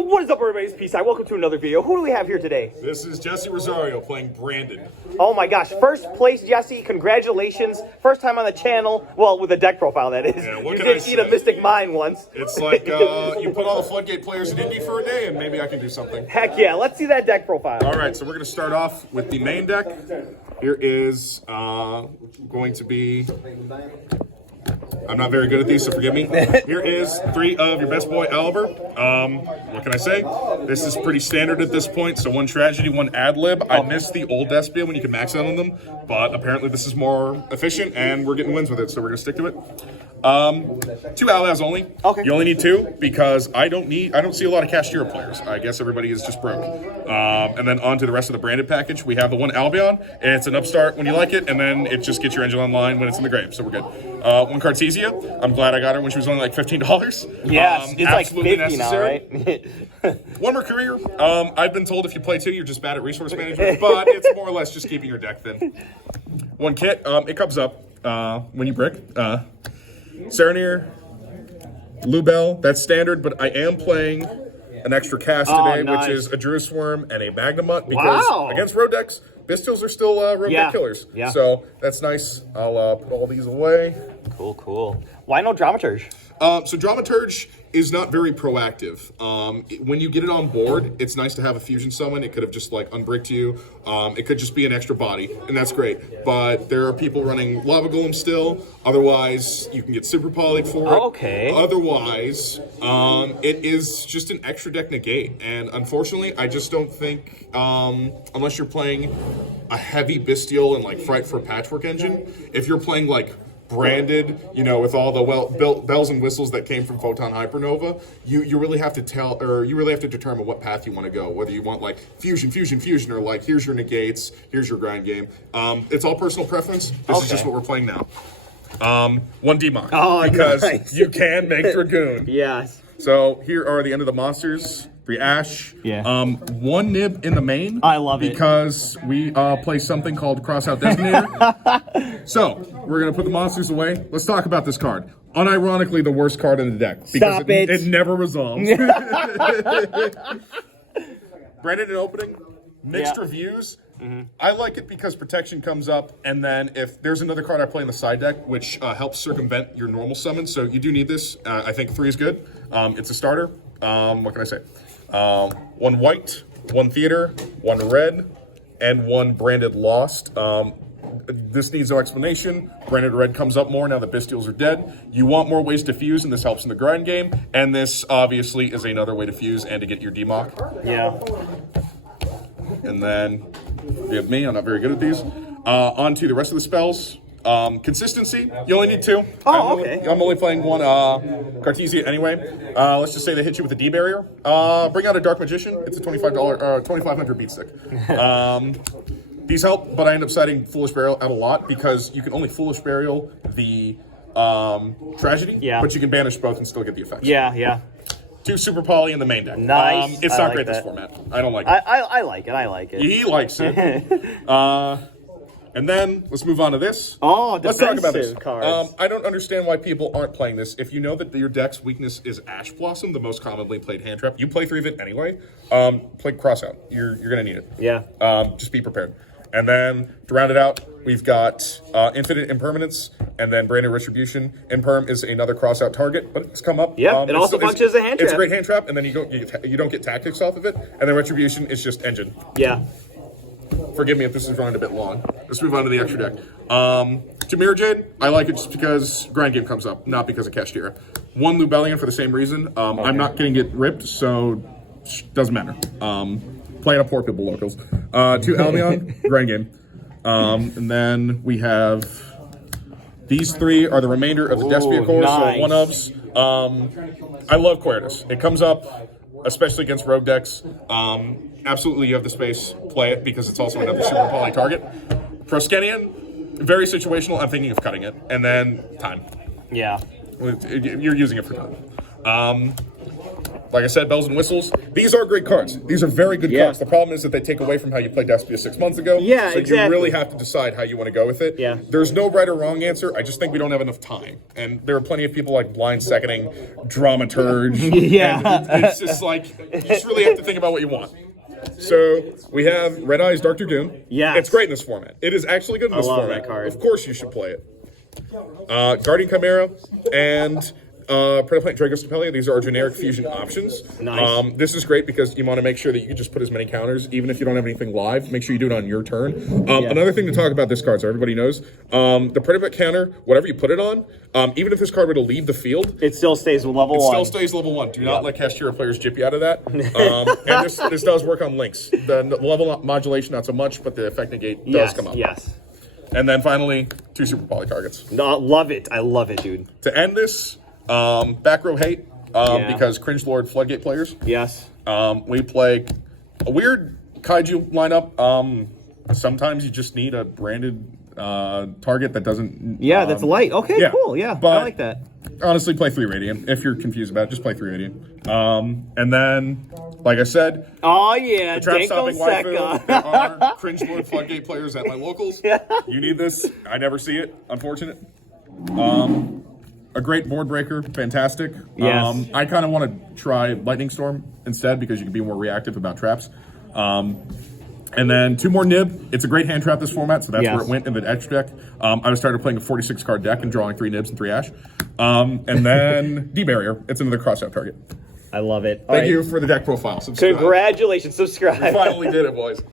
What is up, everybody's peace out. Welcome to another video. Who do we have here today? This is Jesse Rosario playing Brandon. Oh my gosh, first place, Jesse. Congratulations. First time on the channel. Well, with a deck profile, that is. Yeah, what you can did I see say? the Mystic Mine once. It's like you put all the floodgate players in Indy for a day, and maybe I can do something. Heck yeah, let's see that deck profile. All right, so we're going to start off with the main deck. Here is going to be... I'm not very good at these, so forgive me. Here is 3 of your best boy Albert. What can I say? This is pretty standard at this point. So 1 tragedy, 1 ad lib. I missed the old Despia when you could max out on them, but apparently this is more efficient, and we're getting wins with it, so we're gonna stick to it. 2 allies only. Okay. You only need 2 because I don't see a lot of Cashier players. I guess everybody is just broke. And then on to the rest of the branded package. We have the 1 Albion. It's an upstart when you like it, and then it just gets your engine online when it's in the grave. So we're good. 1 Cartesia. I'm glad I got her when she was only like $15. Yes, it's like 50 necessary. now, right? 1 Mercurier. I've been told if you play 2, you're just bad at resource management, but it's more or less just keeping your deck thin. 1 kit. It comes up when you brick. Serenir, Lubel, that's standard, but I am playing an extra cast today, nice. which is a Druid Swarm and a Magnamut, because against road decks, Bistials are still road deck killers. Yeah. So that's nice. I'll put all these away. Cool. Why no Dramaturge? So Dramaturge is not very proactive. When you get it on board, it's nice to have a fusion summon. It could have just like unbricked you. It could just be an extra body, and that's great. But there are people running Lava Golem still. Otherwise, you can get Super Polyed for it. Okay. Otherwise, it is just an extra deck negate. And unfortunately, I just don't think, unless you're playing a heavy Bestial and like Fright for Patchwork Engine, if you're playing like branded, you know, with all the bells and whistles that came from Photon Hypernova, you really have to determine what path you want to go. Whether you want like fusion, or like here's your negates, here's your grind game. It's all personal preference. This is just what we're playing now. 1 Demock. Because nice. you can make Dragoon. Yes. So here are the end of the monsters. 3 Ash. Yeah. 1 Nib in the main. I love it. Because we play something called Crossout Designator. So, we're going to put the monsters away. Let's talk about this card. Unironically, the worst card in the deck. Because it never resolves. Branded and opening. Mixed reviews. I like it because protection comes up, and then if there's another card I play in the side deck, which helps circumvent your normal summon, so you do need this. I think 3 is good. It's a starter. What can I say? 1 white, 1 theater, 1 red, and 1 branded lost. This needs no explanation. Branded red comes up more now that Bistials are dead. You want more ways to fuse, and this helps in the grind game. And this obviously is another way to fuse and to get your Demock. Yeah. And then you have me. I'm not very good at these. On to the rest of the spells. Consistency, you only need 2. Okay. I'm only playing 1 Cartesia anyway. Let's just say they hit you with a D barrier. Bring out a Dark Magician. It's a $2,500 beat stick. These help, but I end up citing Foolish Burial out a lot because you can only Foolish Burial the Tragedy, but you can banish both and still get the effects. Yeah. 2 Super Poly in the main deck. Nice. It's not great this format. I don't like it. I like it. He likes it. And then, let's move on to this. Let's talk about this. Cards. I don't understand why people aren't playing this. If you know that your deck's weakness is Ash Blossom, the most commonly played hand trap, you play 3 of it anyway, play Crossout. You're going to need it. Yeah. Just be prepared. And then, to round it out, we've got Infinite Impermanence, and then Branded Retribution. Imperm is another Crossout target, but it's come up. Yeah, it also functions as a hand trap. It's a great hand trap, and then you don't get tactics off of it. And then Retribution is just engine. Yeah. Forgive me if this is running a bit long. Let's move on to the extra deck. To Mirror Jade, I like it just because grind game comes up, not because of Kashtira. 1 Lubellion for the same reason. I'm not getting it ripped, so doesn't matter. Playing a poor people locals. 2 Albion, grind game. And then we have these 3 are the remainder of the Despia core, nice. so 1 ofs. I love Quertus. It comes up, especially against rogue decks. Absolutely, you have the space. Play it because it's also another super poly target. Proskenian, very situational. I'm thinking of cutting it, and then time. Yeah. You're using it for time. like I said, bells and whistles. These are great cards. These are very good cards. The problem is that they take away from how you played Despia 6 months ago. Yeah, so exactly. you really have to decide how you want to go with it. Yeah. There's no right or wrong answer. I just think we don't have enough time. And there are plenty of people like blind seconding, dramaturge. Yeah. And it's just like, you just really have to think about what you want. So we have Red Eyes Dark Dragoon. Yeah. It's great in this format. It is actually good in this love format. that card. Of course you should play it. Guardian Chimera and Predaplant Drago Stapelia. These are our generic fusion options. Nice. This is great because you want to make sure that you can just put as many counters, even if you don't have anything live. Make sure you do it on your turn. Another thing to talk about this card, so everybody knows, the Predaplant counter, whatever you put it on, even if this card were to leave the field, It still stays with level 1. still stays level 1. Do not let cast hero players jip you out of that. And this does work on links. The level modulation, not so much, but the effect negate does come up. Yes. And then finally, 2 super poly targets. No, love it. I love it, dude. To end this, back row hate, because Cringe Lord Floodgate players. Yes. We play a weird kaiju lineup. Sometimes you just need a branded target that doesn't. Yeah, that's light. Okay, cool. Yeah, I like that. Honestly, play 3 Radiant. If you're confused about it, just play 3 Radiant. And then, like I said, Oh, yeah. the trap stopping waifu. Seca. There are Cringe Lord Floodgate players at my locals. You need this. I never see it. Unfortunate. A great board breaker, fantastic. Yes. I kind of want to try Lightning Storm instead because you can be more reactive about traps. And then 2 more Nib. It's a great hand trap this format, so that's where it went in the extra deck. I started playing a 46 card deck and drawing 3 Nibs and 3 Ash. And then D-Barrier. It's another cross-out target. I love it. Thank you for the deck profile. Subscribe. Congratulations. Subscribe. We finally did it, boys.